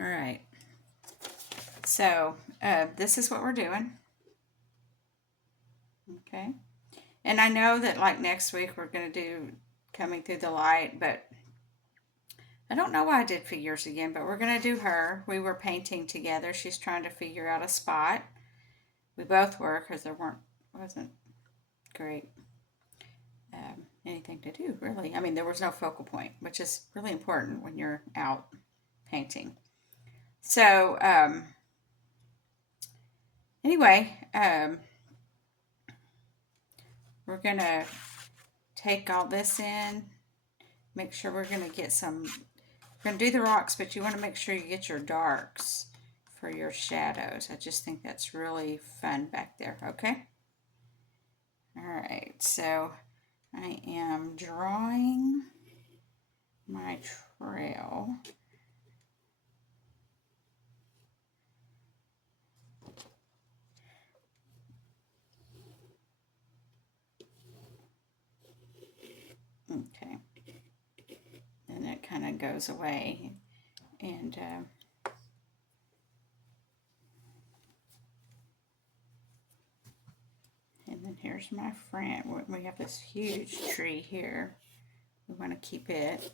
All right. So this is what we're doing. Okay. And I know that like next week we're going to do Coming Through the Light, but I don't know why I did figures again, but we're going to do her. We were painting together. She's trying to figure out a spot. We both were because there wasn't great anything to do, really. I mean, there was no focal point, which is really important when you're out painting. So, anyway, we're going to take all this in, make sure we're going to get some, we're going to do the rocks, but you want to make sure you get your darks for your shadows. I just think that's really fun back there, okay? All right, so I am drawing my trail. Okay, then it kind of goes away, and then here's my friend. We have this huge tree here. We want to keep it.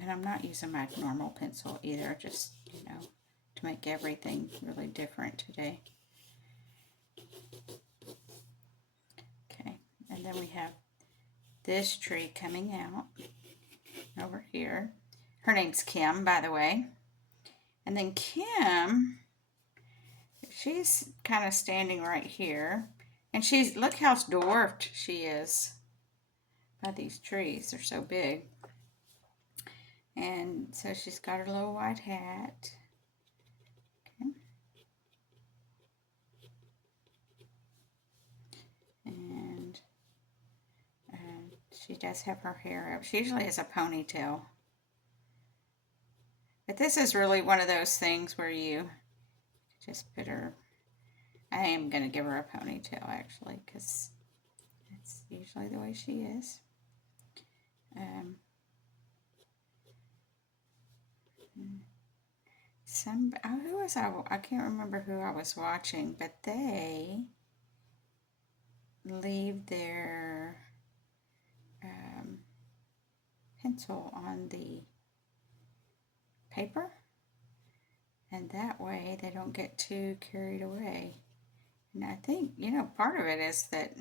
And I'm not using my normal pencil either, just, to make everything really different today. Okay, and then we have this tree coming out over here. Her name's Kim, by the way. And then Kim, she's kind of standing right here. And look how dwarfed she is by these trees. They're so big. And so she's got her little white hat. Okay. And she does have her hair up. She usually has a ponytail. But this is really one of those things where you just put her. I am going to give her a ponytail actually, because that's usually the way she is. Who was I can't remember who I was watching, but they leave their pencil on the paper, and that way they don't get too carried away. And I think, part of it is that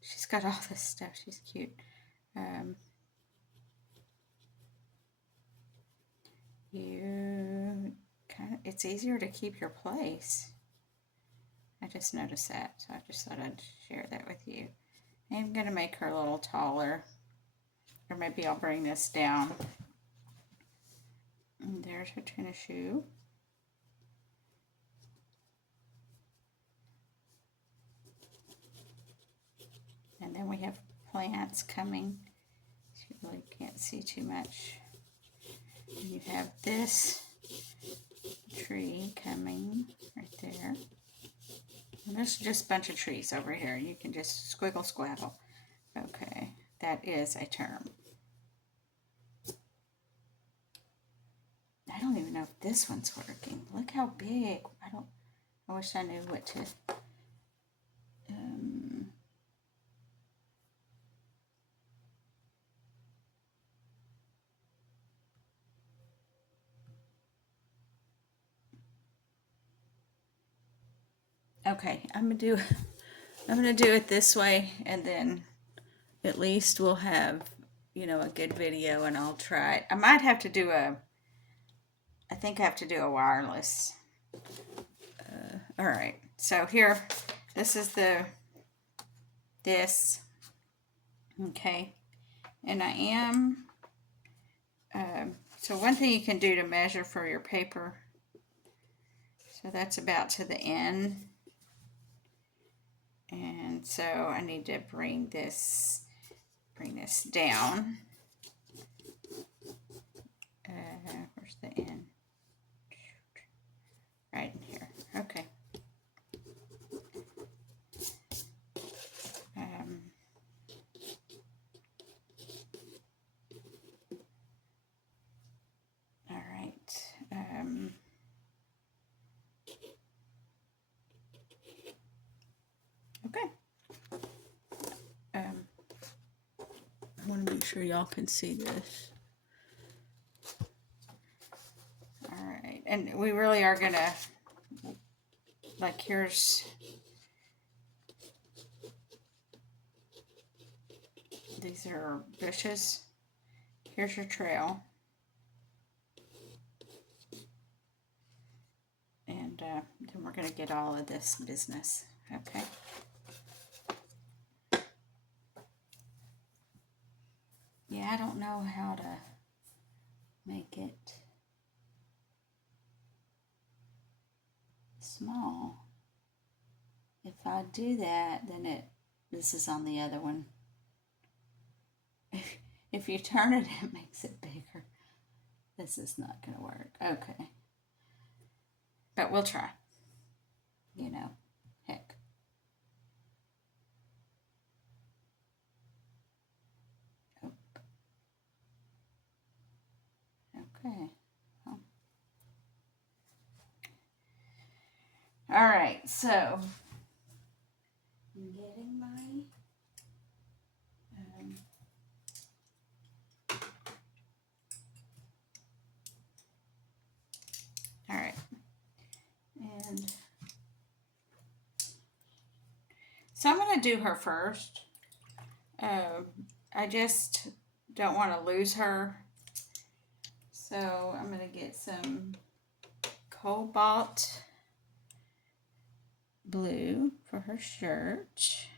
she's got all this stuff. She's cute. It's easier to keep your place. I just noticed that, so I just thought I'd share that with you. I'm going to make her a little taller, or maybe I'll bring this down. And there's her tennis shoe. And then we have plants coming. You really can't see too much. And you have this tree coming right there. And there's just a bunch of trees over here. You can just squiggle squaddle. Okay, that is a term. I don't even know if this one's working. Look how big. I wish I knew what to. Okay, I'm gonna do it this way, and then at least we'll have, a good video, and I'll try it. I might have to do I think I have to do a wireless. All right, so here, this is this, okay, and I am, so one thing you can do to measure for your paper, so that's about to the end. And so I need to bring this down. Where's the end? Right in here. Okay. want to make sure y'all can see this. All right, and we really are gonna, like, here's, these are bushes. Here's your trail. And then we're gonna get all of this business, okay? Yeah, I don't know how to make it small. If I do that, then this is on the other one. If you turn it, it makes it bigger. This is not gonna work. Okay. But we'll try. You know, heck. Oh. Okay. Oh. All right, so I'm getting my all right, and so I'm gonna do her first. I just don't want to lose her, so I'm gonna get some cobalt blue for her shirt,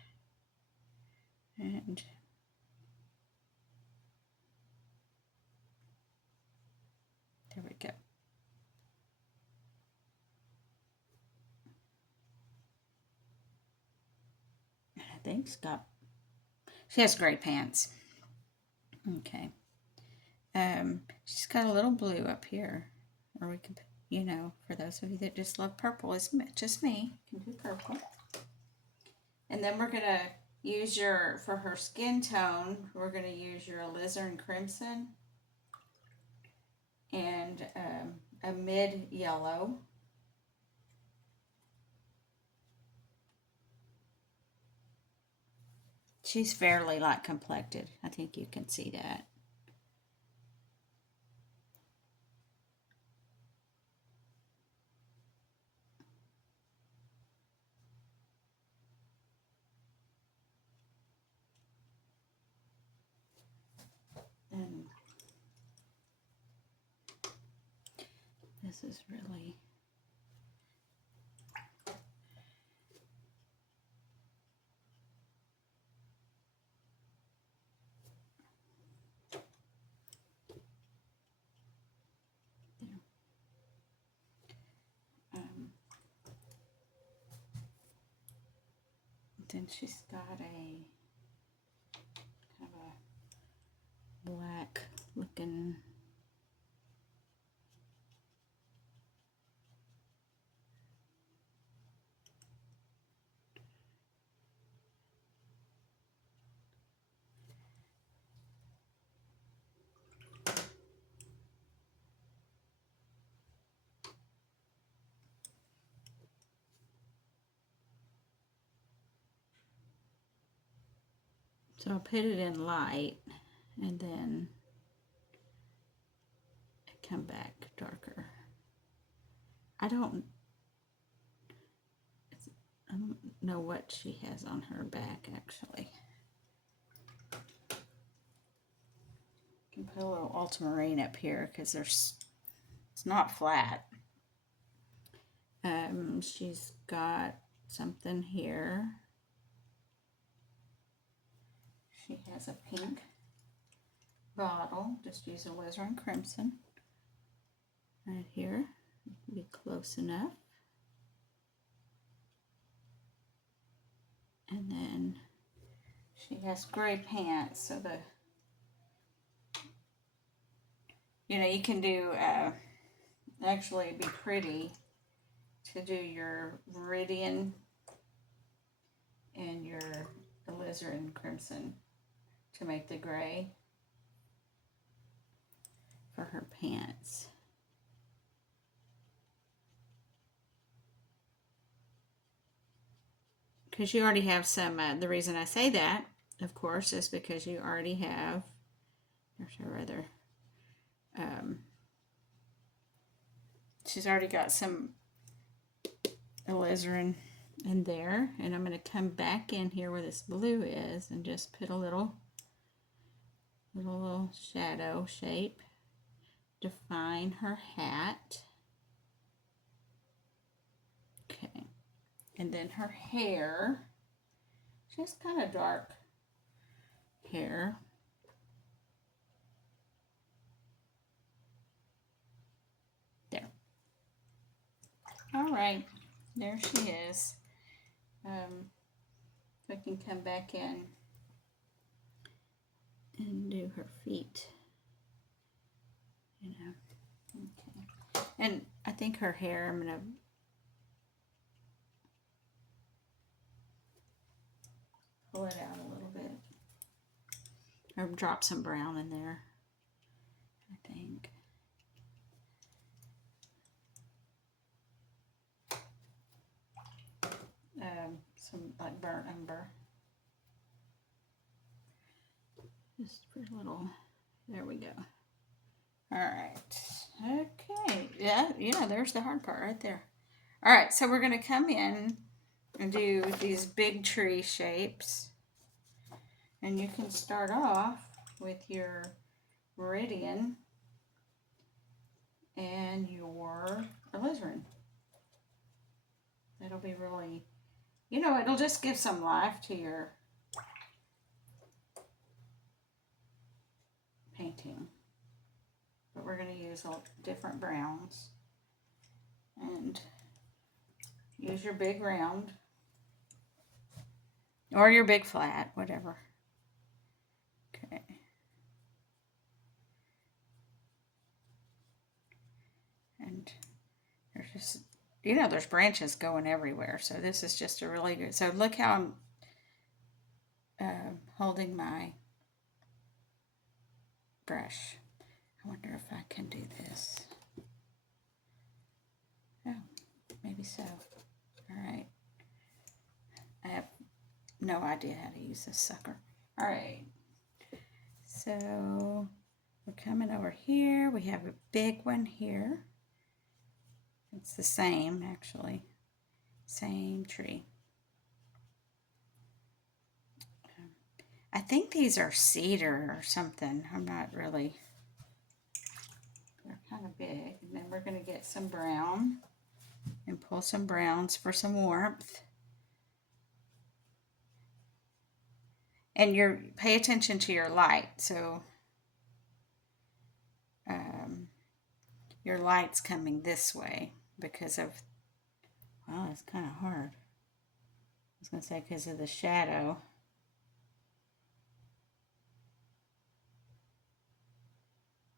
and there we go. I think she has gray pants. Okay. She's got a little blue up here, or we could, you know, for those of you that just love purple, it's just me, you can do purple. And then we're gonna use for her skin tone, we're gonna use your alizarin crimson and a mid yellow. She's fairly light complected. I think you can see that. And this is really then she's got a kind of a black looking so I'll put it in light and then come back darker. I don't know what she has on her back actually. I can put a little ultramarine up here because it's not flat. She's got something here. She has a pink bottle. Just use alizarin crimson right here. Be close enough. And then she has gray pants, so you can do actually it'd be pretty to do your Viridian and your alizarin crimson to make the gray for her pants. Because you already have some, the reason I say that of course, is because you already have, there's her other, she's already got some alizarin in there. And I'm going to come back in here where this blue is and just put a little shadow shape. Define her hat. Okay. And then her hair. She has kind of dark hair. There. All right. There she is. So I can come back in and do her feet. You know. Okay. And I think her hair, I'm going to pull it out a little bit. Or drop some brown in there, I think. Some like burnt umber. Just put a little, there we go. All right, okay, yeah, there's the hard part right there. All right, so we're gonna come in and do these big tree shapes. And you can start off with your meridian and your alizarin. That'll be really, you know, it'll just give some life to your painting. But we're going to use all different browns. And use your big round. Or your big flat, whatever. Okay. And there's just, you know, there's branches going everywhere. So this is just a really good, so look how I'm holding my brush. I wonder if I can do this. Oh, maybe so. All right. I have no idea how to use this sucker. All right. So we're coming over here. We have a big one here. It's the same, actually. Same tree. I think these are cedar or something. I'm not really. They're kind of big. And then we're going to get some brown and pull some browns for some warmth. And pay attention to your light. So your light's coming this way because of, well, it's kind of hard. I was going to say because of the shadow.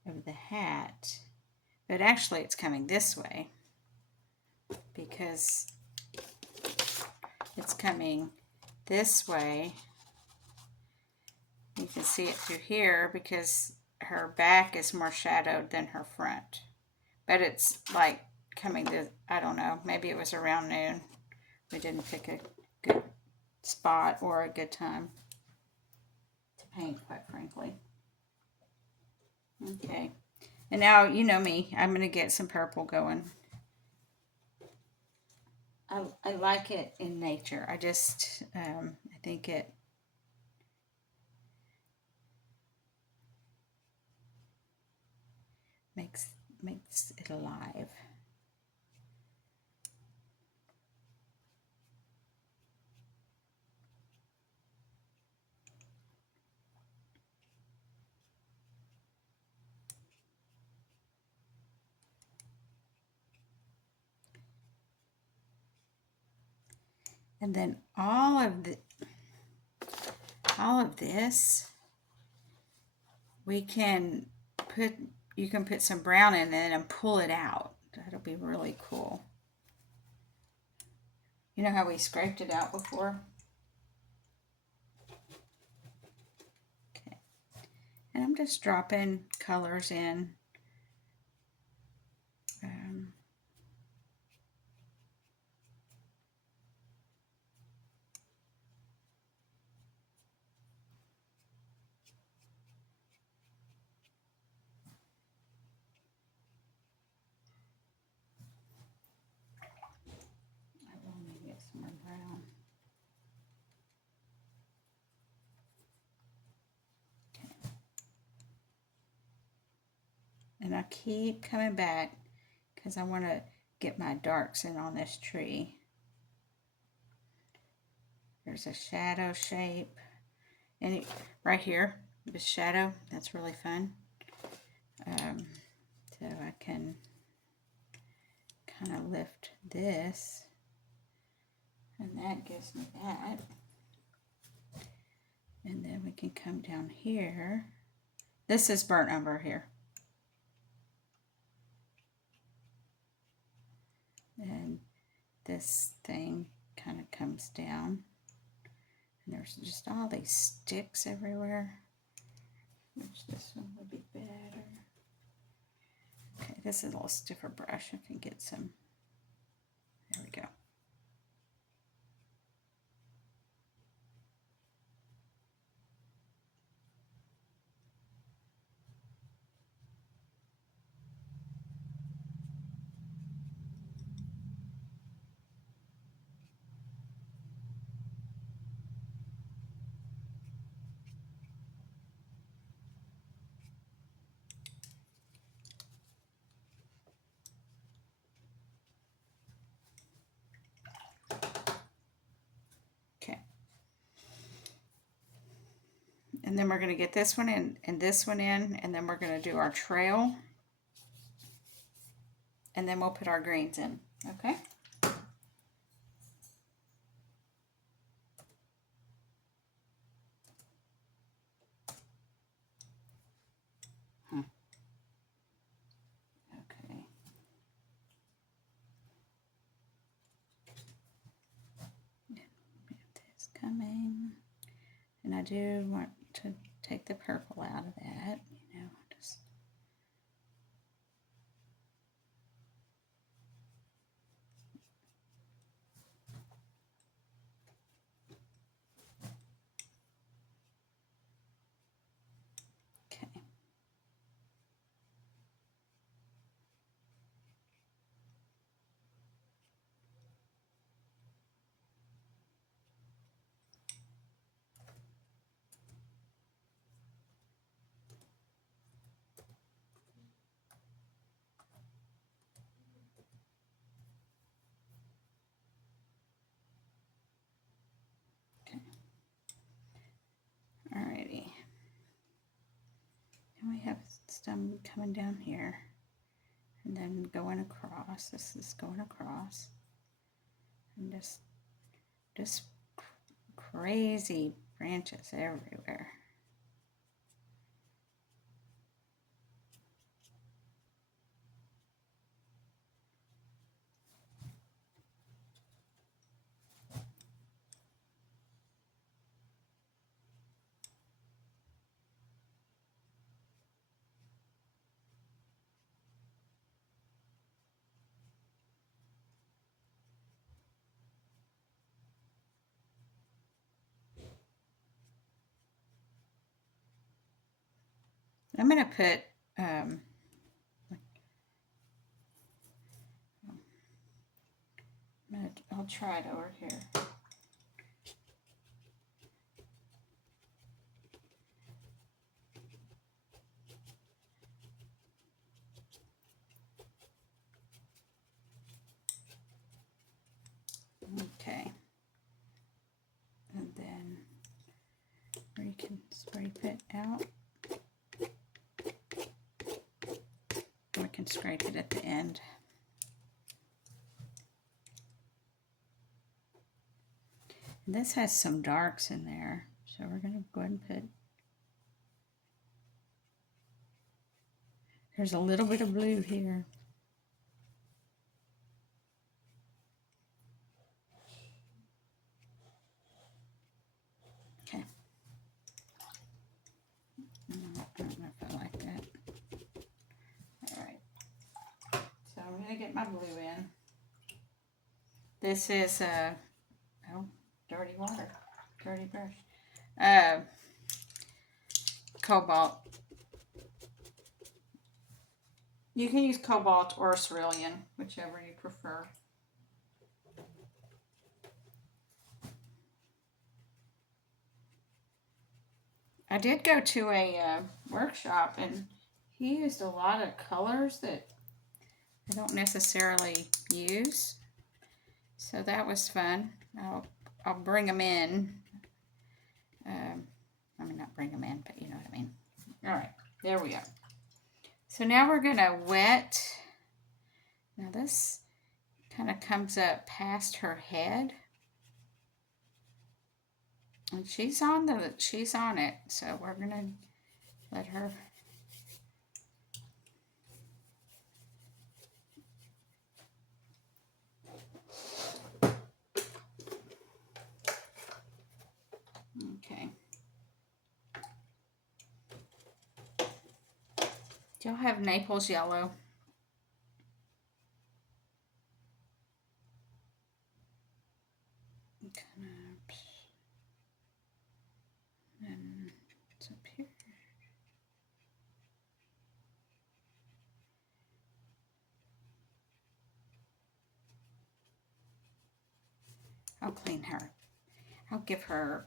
Of the hat, but actually it's coming this way because it's coming this way. You can see it through here because her back is more shadowed than her front, but it's like coming to, I don't know, maybe it was around noon. We didn't pick a good spot or a good time to paint, quite frankly. Okay, and now you know me, I'm going to get some purple going. I like it in nature. I just, I think it makes it alive. And then all of this, we can put, you can put some brown in it and pull it out. That'll be really cool. You know how we scraped it out before? Okay. And I'm just dropping colors in. And I keep coming back because I want to get my darks in on this tree. There's a shadow shape. And right here, this shadow, that's really fun. So I can kind of lift this. And that gives me that. And then we can come down here. This is burnt umber here. And this thing kind of comes down. And there's just all these sticks everywhere. Which this one would be better. Okay, this is a little stiffer brush. I can get some. There we go. Okay. And then we're going to get this one in and this one in, and then we're going to do our trail. And then we'll put our greens in, okay? Okay. This coming. And I do want to take the purple out of that, you know, just. Okay. Alrighty. And we have some coming down here. And then going across. This is going across. And just crazy branches everywhere. I'm going to put, I'll try it over here. Okay. And then we can scrape it out. We can scrape it at the end. And this has some darks in there, so we're going to go ahead and put. There's a little bit of blue here. Okay. I don't know if I like that. All right. So I'm going to get my blue in. This is dirty water, dirty brush. Cobalt. You can use cobalt or cerulean, whichever you prefer. I did go to a workshop, and he used a lot of colors that I don't necessarily use. So that was fun. I'll bring them in. I mean, not bring them in, but you know what I mean. All right, there we are. So now we're gonna wet. Now this kind of comes up past her head. And she's on it. So we're gonna let her. Okay. Do y'all have Naples yellow? And it's up here. I'll clean her. I'll give her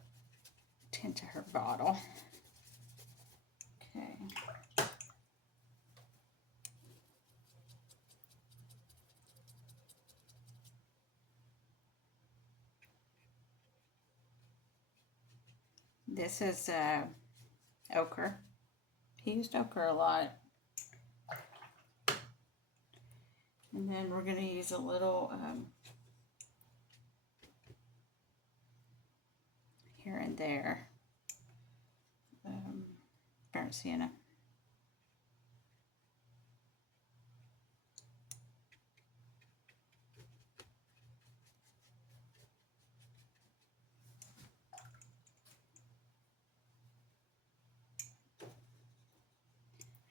tint to her bottle. Okay. This is ochre. He used ochre a lot. And then we're going to use a little here and there. Burnt sienna.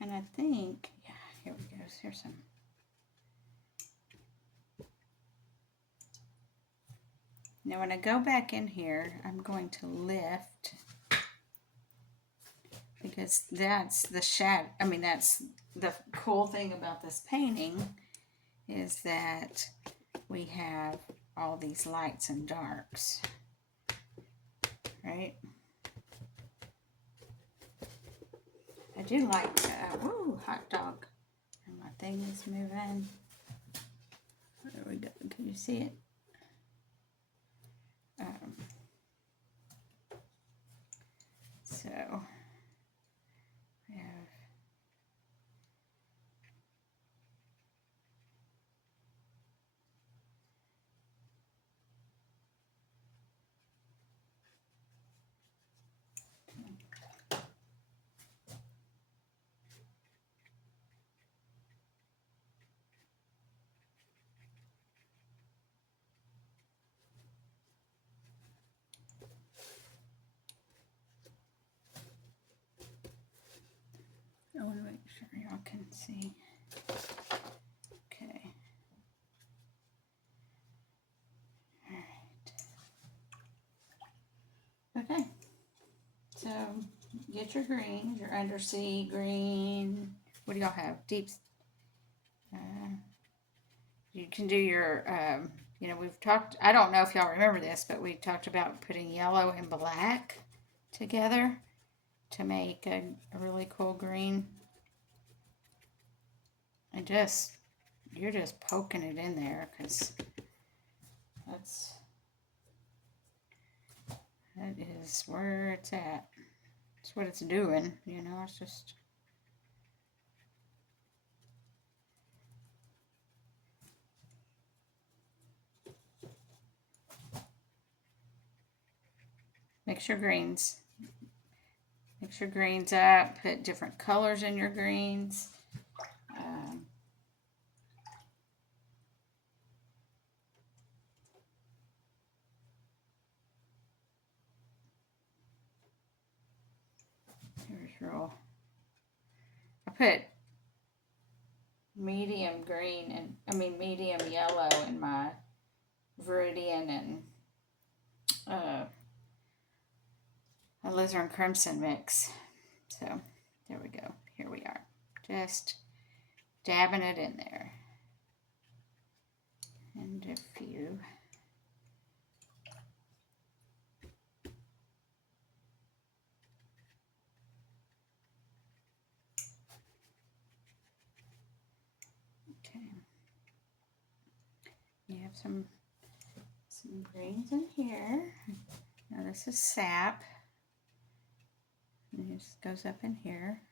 And I think, yeah, here we go. Here's some. Now when I go back in here, I'm going to lift, because that's the shadow. I mean, that's the cool thing about this painting, is that we have all these lights and darks, right? I do like, woo, hot dog. And my thing is moving. There we go. Can you see it? So we have I want to make sure y'all can see. Okay. All right. Okay. So get your greens, your undersea green. What do y'all have? Deep. You can do your, you know, we've talked, I don't know if y'all remember this, but we talked about putting yellow and black together to make a really cool green. And you're just poking it in there, because that is where it's at. It's what it's doing, you know, it's just. Mix your greens. Mix your greens up. Put different colors in your greens. Here's real. I put medium green and medium yellow in my Viridian and alizarin crimson mix. So there we go. Here we are. Just dabbing it in there. And a few. have some greens in here. Now this is sap. And it just goes up in here.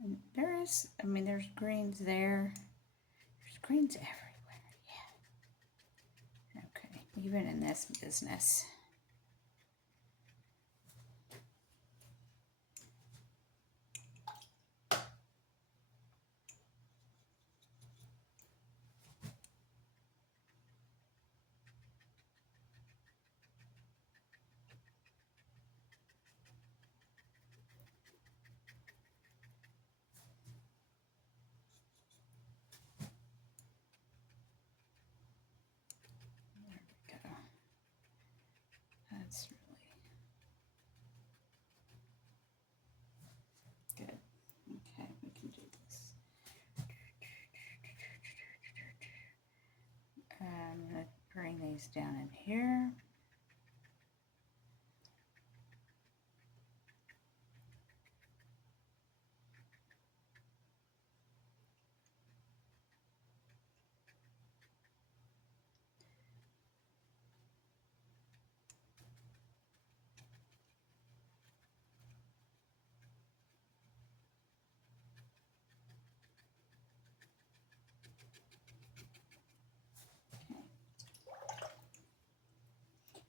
And there is, I mean, there's greens there. There's greens everywhere, yeah. Okay, even in this business. That's really good. Okay, we can do this. I'm going to bring these down in here.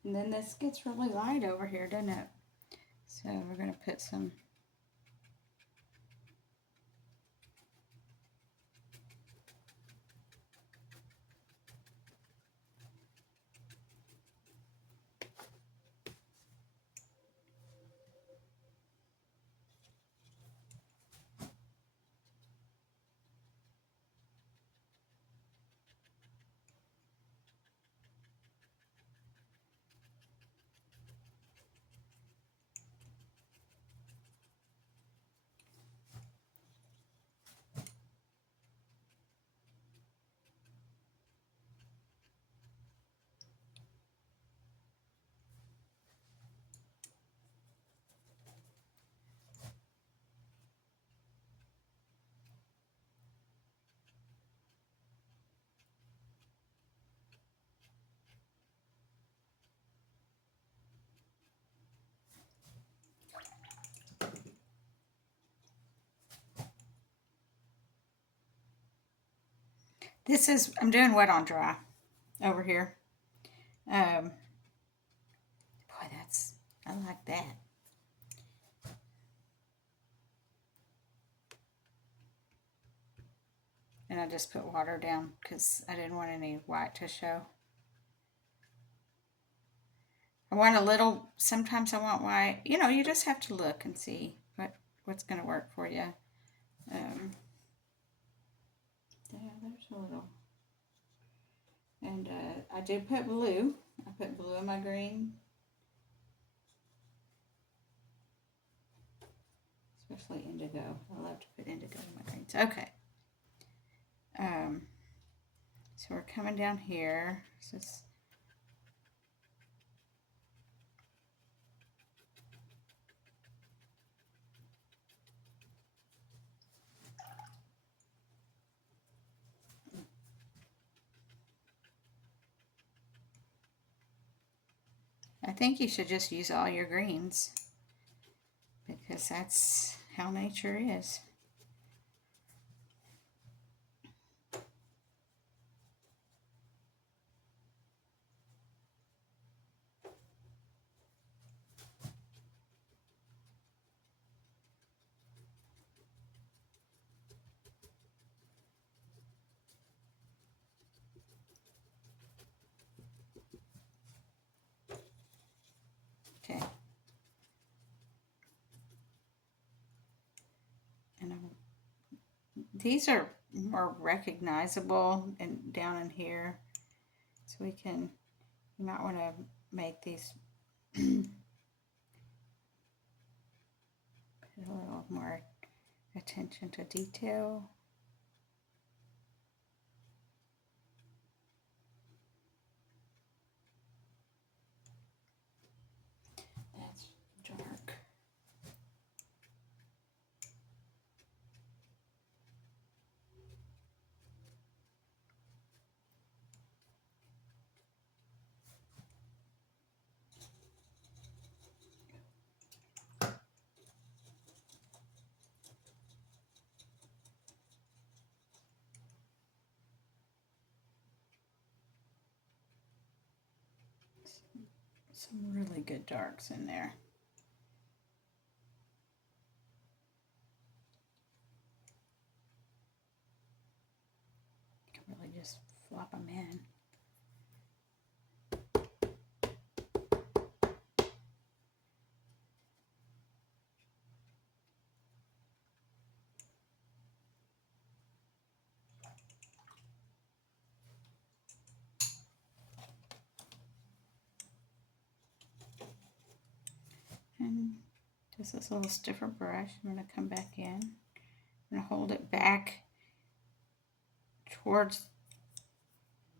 And then this gets really light over here, doesn't it? So we're going to put some this is, I'm doing wet on dry over here. Boy, that's, I like that. And I just put water down because I didn't want any white to show. I want a little, sometimes I want white. You know, you just have to look and see what's going to work for you. Yeah, there's a little. And I did put blue. I put blue in my green. Especially indigo. I love to put indigo in my greens. Okay. So we're coming down here. I think you should just use all your greens because that's how nature is. Okay. And these are more recognizable and down in here. So we can, you might want to make these put a little more attention to detail. That's dark. some really good darks in there. You can really just flop them in. And just this little stiffer brush, I'm going to come back in. I'm going to hold it back towards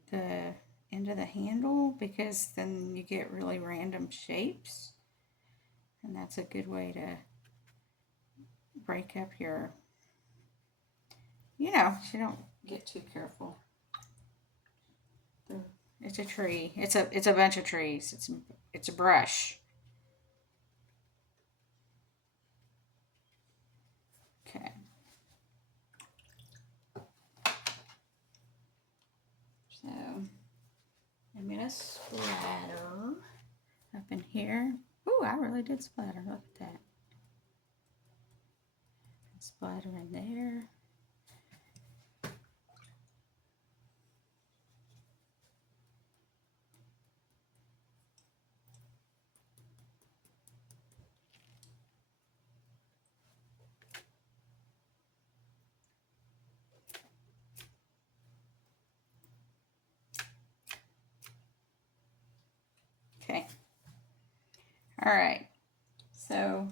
the end of the handle because then you get really random shapes. And that's a good way to break up your, you don't get too careful. It's a tree. It's a bunch of trees. It's a brush. Okay. So I'm gonna splatter up in here. Ooh, I really did splatter. Look at that. Splatter in there. Okay. All right. So